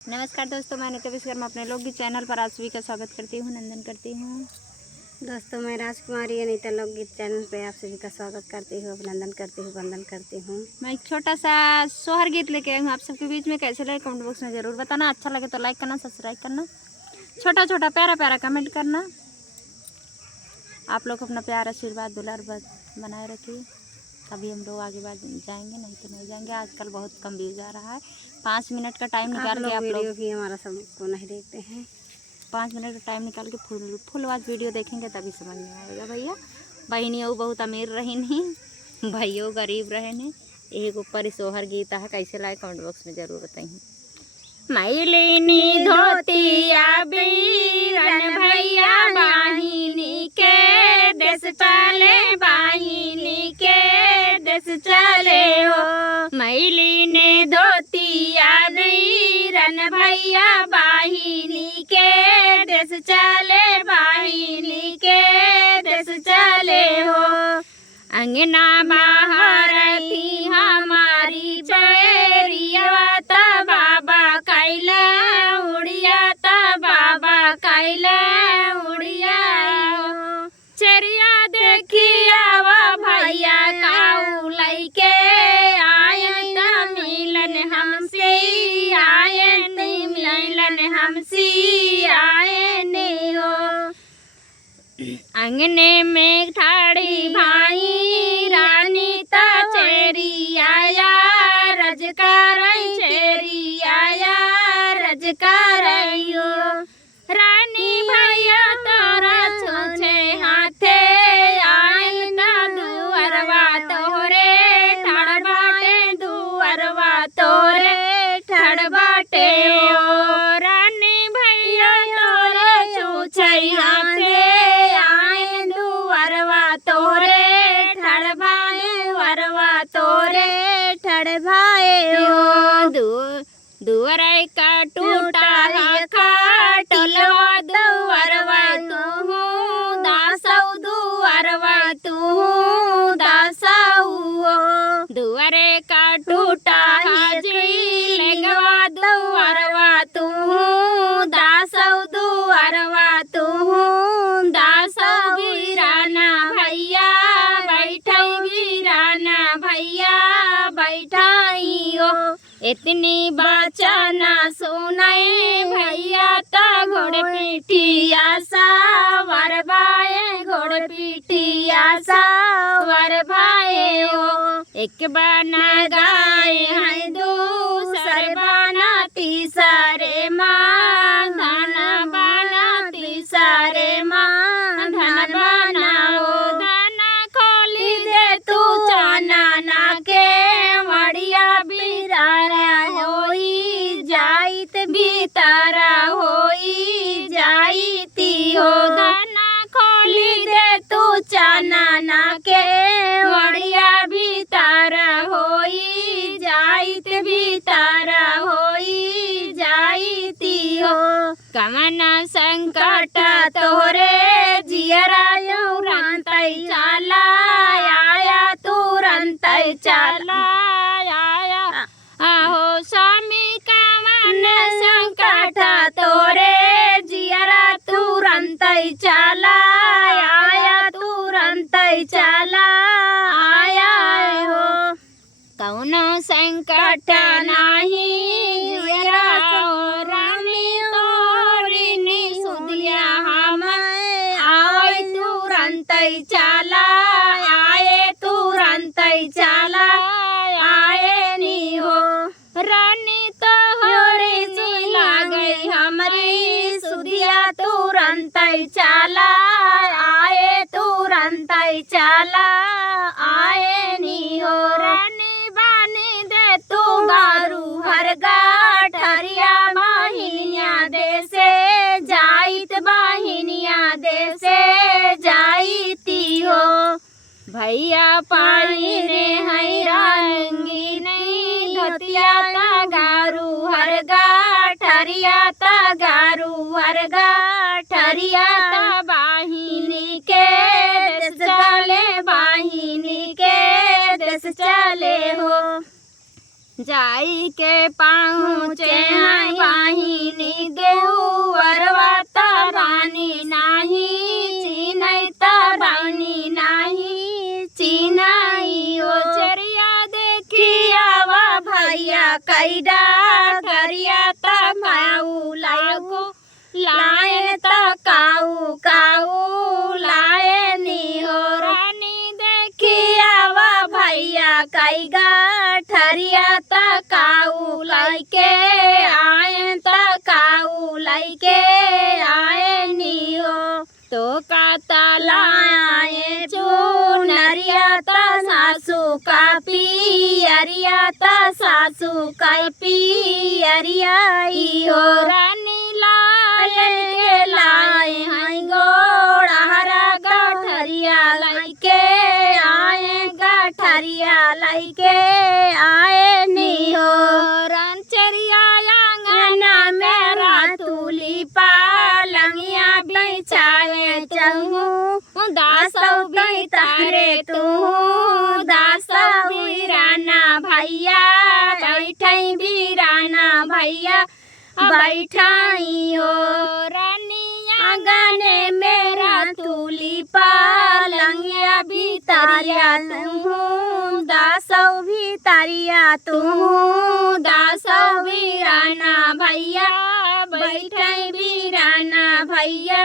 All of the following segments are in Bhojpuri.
नमस्कार दोस्तों, मैं अनिता विश्वकर्मा अपने लोकगीत चैनल पर आप सभी का स्वागत करती हूँ, नंदन करती हूँ। दोस्तों, मैं राजकुमारी अनिता लोकगीत चैनल पे आप सभी का स्वागत करती हूँ, अभिनंदन करती हूँ, वंदन करती हूँ। मैं एक छोटा सा सोहर गीत लेके आई हूँ आप सबके बीच में। कैसे लगे कमेंट बॉक्स में ज़रूर बताना। अच्छा लगे तो लाइक करना, सब्सक्राइब करना, छोटा छोटा प्यारा प्यारा कमेंट करना। आप लोग अपना प्यार आशीर्वाद दुलार बनाए रखिए। अभी हम लोग आगे बढ़ जाएंगे, नहीं तो नहीं जाएंगे। आजकल बहुत कम व्यूज आ रहा है। 5 मिनट का टाइम निकाल के आप लोग भी हमारा सबको नहीं देखते हैं। 5 मिनट का टाइम निकाल के फुल वाच वीडियो देखेंगे तभी समझ में आएगा भैया। बहनियों बहुत अमीर रही नहीं, भाइयों गरीब रहे नहीं। एक ऊपर सोहर गीत है, कैसे लाए कमेंट बॉक्स में जरूर बताइए। मैलिनी धोतिया बीरन भैया बाहिनी के देश चले, बाहिनी के देश चले हो। मैलिनी धोतिया बीरन भैया बाहिनी के देश चले, बाहिनी के देश चले हो। अंगना बाहर थी हमारी चेरिया ता बाबा कैला उड़िया, ता बाबा कैला उड़िया। चेरिया देखिया वो भैया काऊ लैके आयन मिलन हमसे, आयन मिलन हमसे आयन हो। अंगने में ठाड़ी भाई रानी ता चेरी आया रजकार, चेरी आया रजकार हो। रानी भैया तोरा छोछे हाथे आयन ता दुअरवा तोरे ठाड़ बाटे, दुअरवा तोरे ठाड़ बाटे हो। रानी भैया तोरे छोछे हाथे तोरे ठड़ भाए, वरवा तोरे ठड़ भाए हो। दुअर का टूटा है खाटलवा, दुअरवा तू दासौ, दुअरवा तू दासौ हो। दुअरे का टूटा है जीलेगवा, दुअरवा तू दासौ, दुअरवा तू दासौ। वीराना भैया बैठाई, वीराना भैया बैठाई हो। इतनी बचना सुनाए भैया ता घोड़ पीठिया सावर भाए, घोड़ पीठिया सावर भाए हो। एक बाना गाय है दूसर बाना तीसरे माँ, धन बाना तीसरे माँ, धन बनाओ। धना खोली दे तू चाना ना के मड़िया, बिरारा होई जाइत भीतरा होई जाइती हो। धना खोली दे तू चाना ना के मड़िया, भीतरा होई जाइत भीतरा होई जाइती हो। कमना संकट तोरे जियरा तुरंत चला आया, तुरंत चला आया। आहो स्वामी कमन संकट तोरे जियरा तुरंत चला आया, तुरंत चला आया हो। कौनो संकट नहीं जियरा रामी तोरी नी सुधिया हम आए, तुरंत चला आए, तुरंत चला आए नी हो। रानी तो होरी सी लागे हमारी सुधिया, तुरंत चला आए, तुरंत चला आए नी हो। रानी बानी दे तू गारू हर गाठरिया, बाहिनिया दे से जाइत, बाहिनिया दे से जाइती हो। भैया पाई रे है रंगी नहीं धोतिया ता गारू हर गाठरिया, ता गारू हर गाठरिया ता बाहिनी के देश चले, बाहिनी के देश चले हो। जाई के पहुँचे हैं डागरिया तकाऊ लायको लाए तकाऊ काऊ लाए नी हो रानी देखिया वा भैया कई गाठरिया तकाऊ लाइके आए तकाऊ लाइके आए नी हो तो काता लाए चुनरिया ता सासू का पियरिया ता सासू का पियरिया हो रानी लाए के लाए हैं गोड़ा हरा गठरिया लाइके आए गठरिया लाइके आए नी हो रंचरिया आंगना मेरा तुली पालंगिया बिछाए चहू दासौ भी तारे तू दासौ वीराना भैया बैठाई वीराना भैया बैठाई हो रानिया गाने मेरा तुली पालंगिया भी तारिया तू दासौ भी तारिया तू दासौ वीराना भैया बैठाई वीराना भैया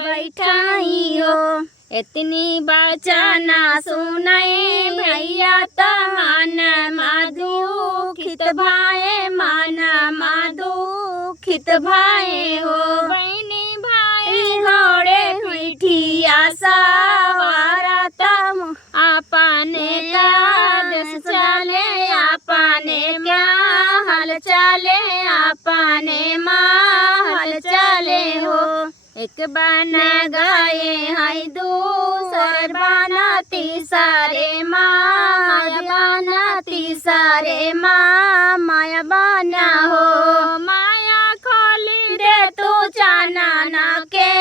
बैठाई हो इतनी बचना सुनाए भैया तमान मादुखित भाई माना मादुखित भाई हो बहनी भाई घोड़े मिठिया सवारा तम आपने का देश चले आपने क्या हल चले आपने महल चले हो एक बन गए हैं दूसर बना तीसरे माया बना तीसरे माया बना हो माया खोली दे तू जाना ना के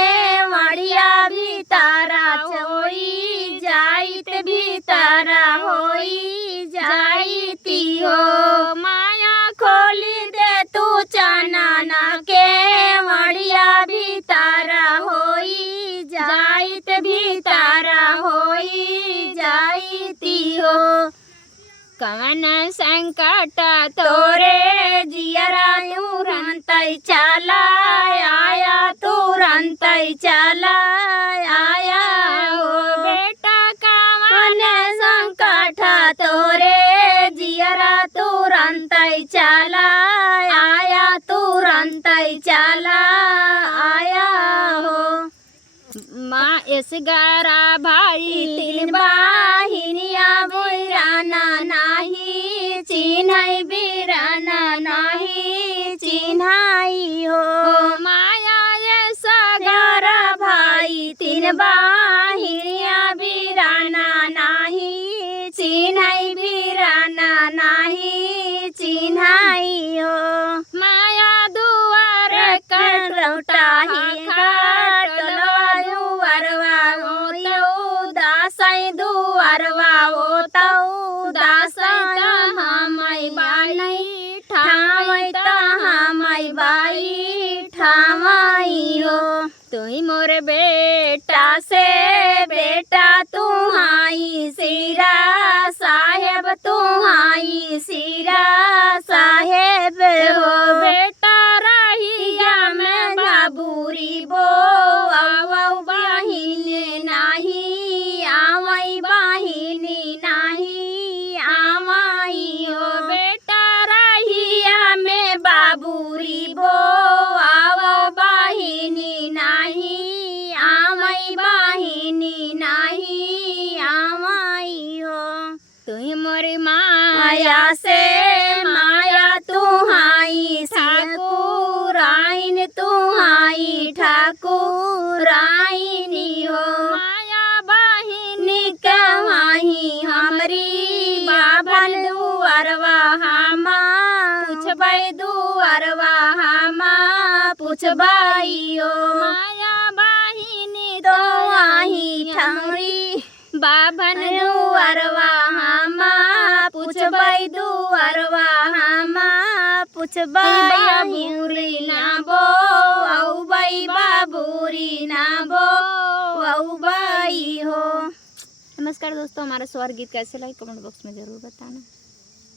मड़िया भी तारा होई जाइत भी तारा होई जाइती हो माया खोली दे तू जाना ना के मड़िया भी तारा होई जाइत भी तारा होई जाइती हो कवन संकट तोरे जियरा तुरंतई चला आया तुरंतई चला आया हो बेटा कवन संकट तोरे जियरा तुरंतई चला आया तुरंतई चला आया हो माँ इस गारा भाई तीन बाहिनिया बीराना नाही चिन्हई बीराना नाही चिन्हाई हो माया ये सगारा भाई तीन बाहिनिया बीराना नाही चिन्हई बीराना नाही चिन्हाई हो माया दुआर कर रौटाही खाटलो दुआरवा हो दासई दुआरवा हो तौ दासई तहामई बाई ठामई तहामई बाई ठामई हो तुही मोर बेटा से बेटा तुहाई सिरा साहेब तुहाई सिरा साहेब हो बेटा रहिया में बाबूरी बो आवौ बाहिनी नाही आवई बाहिनी नाही आमाई हो बेटा रहिया में बाबूरी बो आवौ बाहिनी नाही आमई बाहिनी नाही आमाई हो तुही मोरी माया से माया तुहाई ठाकुराइन तुहाई ठाकुराइनी हो माया बाहिनी कमाही हमरी बाबन दुआरवा हमा पूछबै दुआरवा हमा पूछबाई हो माया बाहिनी तो आही ठमरी बाबन दुआरवा हमा पूछबै दुआरवा हमा पूछबै बाबूरी ना बो औ बै बाबूरी ना बो औ बै हो। नमस्कार दोस्तों, हमारा स्वर गीत कैसे लगे कमेंट बॉक्स में ज़रूर बताना।